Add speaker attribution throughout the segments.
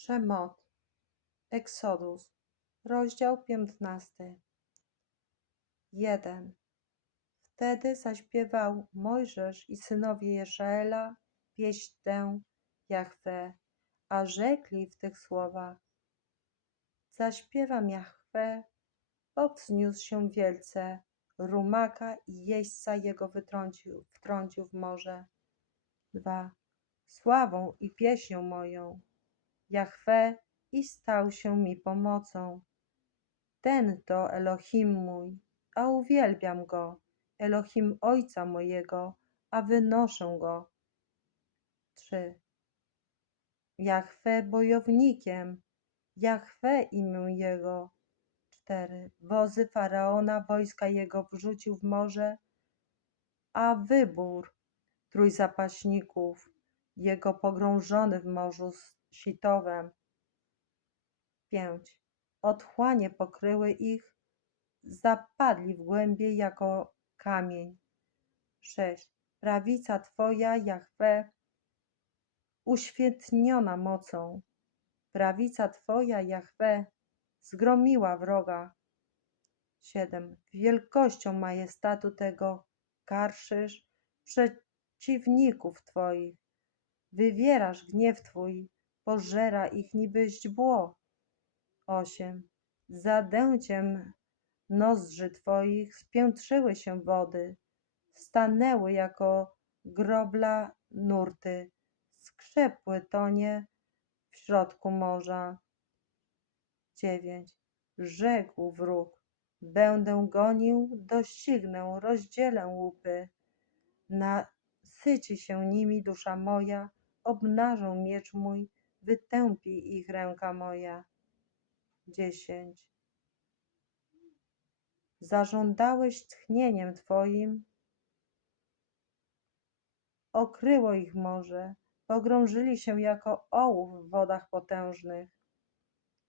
Speaker 1: Szemot. Eksodus. Rozdział 15. 1. Wtedy zaśpiewał Mojżesz i synowie Izraela pieśń tę Jahwe, a rzekli w tych słowach Zaśpiewam Jahwe, bo wzniósł się wielce, rumaka i jeźdźca jego wytrącił, wtrącił w morze. 2. Sławą i pieśnią moją, Jahwe i stał się mi pomocą. Ten to Elohim mój, a uwielbiam go, Elohim ojca mojego, a wynoszę go. 3. Jahwe bojownikiem, Jahwe imię jego. 4. Wozy faraona wojska jego wrzucił w morze, a wybór trójzapaśników jego pogrążony w morzu sitowem. 5. Otchłanie pokryły ich, zapadli w głębie jako kamień. 6. Prawica Twoja, Jahwe, uświetniona mocą. Prawica Twoja, Jahwe, zgromiła wroga. 7. Wielkością majestatu tego karszysz przeciwników Twoich. Wywierasz gniew Twój, pożera ich niby źdźbło. 8. Zadęciem nozdrzy Twoich spiętrzyły się wody, stanęły jako grobla nurty, skrzepły tonie w środku morza. 9. Rzekł wróg, będę gonił, doścignę, rozdzielę łupy. Nasyci się nimi dusza moja, obnażą miecz mój, wytępi ich ręka moja. 10. Zażądałeś tchnieniem Twoim, okryło ich morze, pogrążyli się jako ołów w wodach potężnych.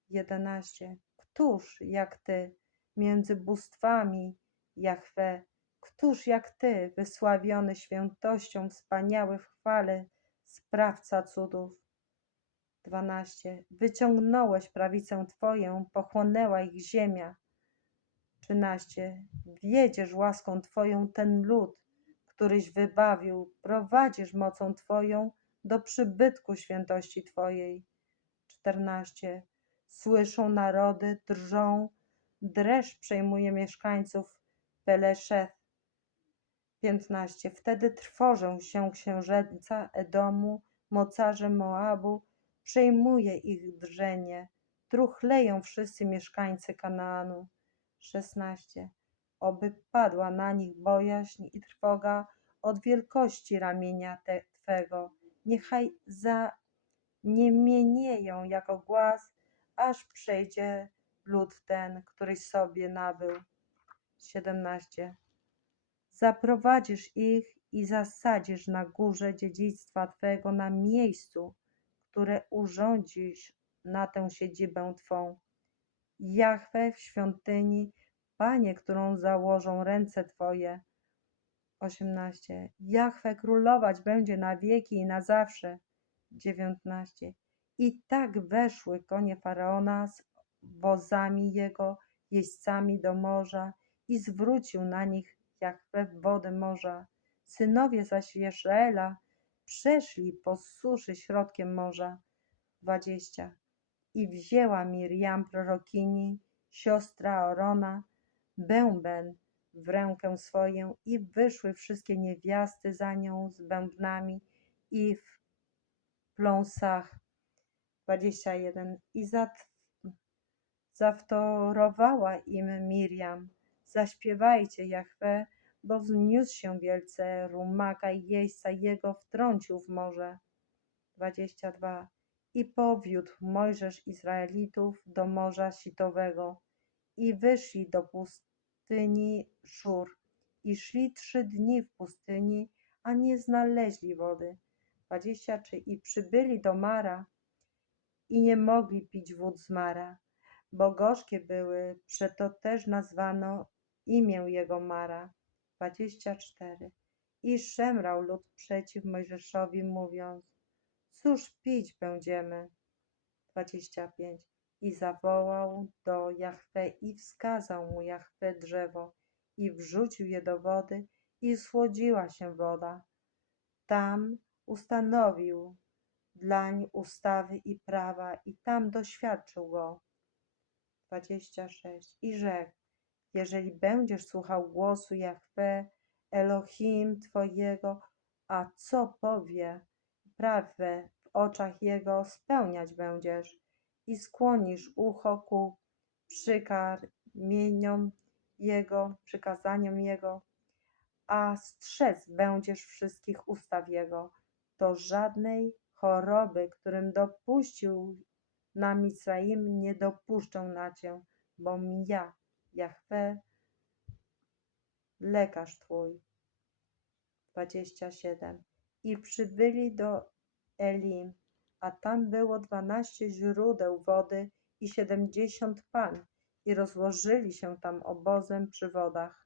Speaker 1: 11. Któż jak Ty między bóstwami, Jahwe, któż jak Ty, wysławiony świętością, wspaniały w chwale, sprawca cudów? 12. Wyciągnąłeś prawicę Twoją, pochłonęła ich ziemia. 13. Wiedziesz łaską Twoją ten lud, któryś wybawił, prowadzisz mocą Twoją do przybytku świętości Twojej. 14. Słyszą narody, drżą, dreszcz przejmuje mieszkańców Peleszeth. 15. Wtedy trwożą się księżyca Edomu, mocarze Moabu, przejmuje ich drżenie, truchleją wszyscy mieszkańcy Kanaanu. 16. Oby padła na nich bojaźń i trwoga od wielkości ramienia te Twego. Niechaj za nie mienieją jako głaz, aż przejdzie lud ten, któryś sobie nabył. 17. Zaprowadzisz ich i zasadzisz na górze dziedzictwa Twego na miejscu, które urządzisz na tę siedzibę Twą. Jahwe w świątyni, Panie, którą założą ręce Twoje. 18. Jahwe królować będzie na wieki i na zawsze. 19. I tak weszły konie Faraona z wozami jego, jeźdźcami do morza i zwrócił na nich Jahwe w wodę morza. Synowie zaś Izraela przeszli po suszy środkiem morza. 20. I wzięła Miriam prorokini, siostra Arona, bęben w rękę swoją i wyszły wszystkie niewiasty za nią z bębnami i w pląsach. 21. I zat, zawtorowała im Miriam. Zaśpiewajcie Jahwe, bo wzniósł się wielce rumaka i jeźdźca jego wtrącił w morze. 22. I powiódł Mojżesz Izraelitów do Morza Sitowego i wyszli do pustyni Szur i szli trzy dni w pustyni, a nie znaleźli wody. 23. I przybyli do Mara i nie mogli pić wód z Mara, bo gorzkie były, przeto też nazwano imię jego Mara. 24. I szemrał lud przeciw Mojżeszowi, mówiąc: Cóż pić będziemy? 25. I zawołał do Jahwe i wskazał mu Jahwe drzewo i wrzucił je do wody i schłodziła się woda. Tam ustanowił dlań ustawy i prawa i tam doświadczył go. 26. I rzekł, jeżeli będziesz słuchał głosu Jahwe, Elohim Twojego, a co powie, prawe w oczach Jego spełniać będziesz i skłonisz ucho ku przykarmieniom Jego, przykazaniom Jego, a strzec będziesz wszystkich ustaw Jego, to żadnej choroby, którym dopuścił na Misraim, nie dopuszczę na Cię, bo ja, Jahwe, lekarz Twój. 27. I przybyli do Elim, a tam było dwanaście źródeł wody i siedemdziesiąt pań, i rozłożyli się tam obozem przy wodach.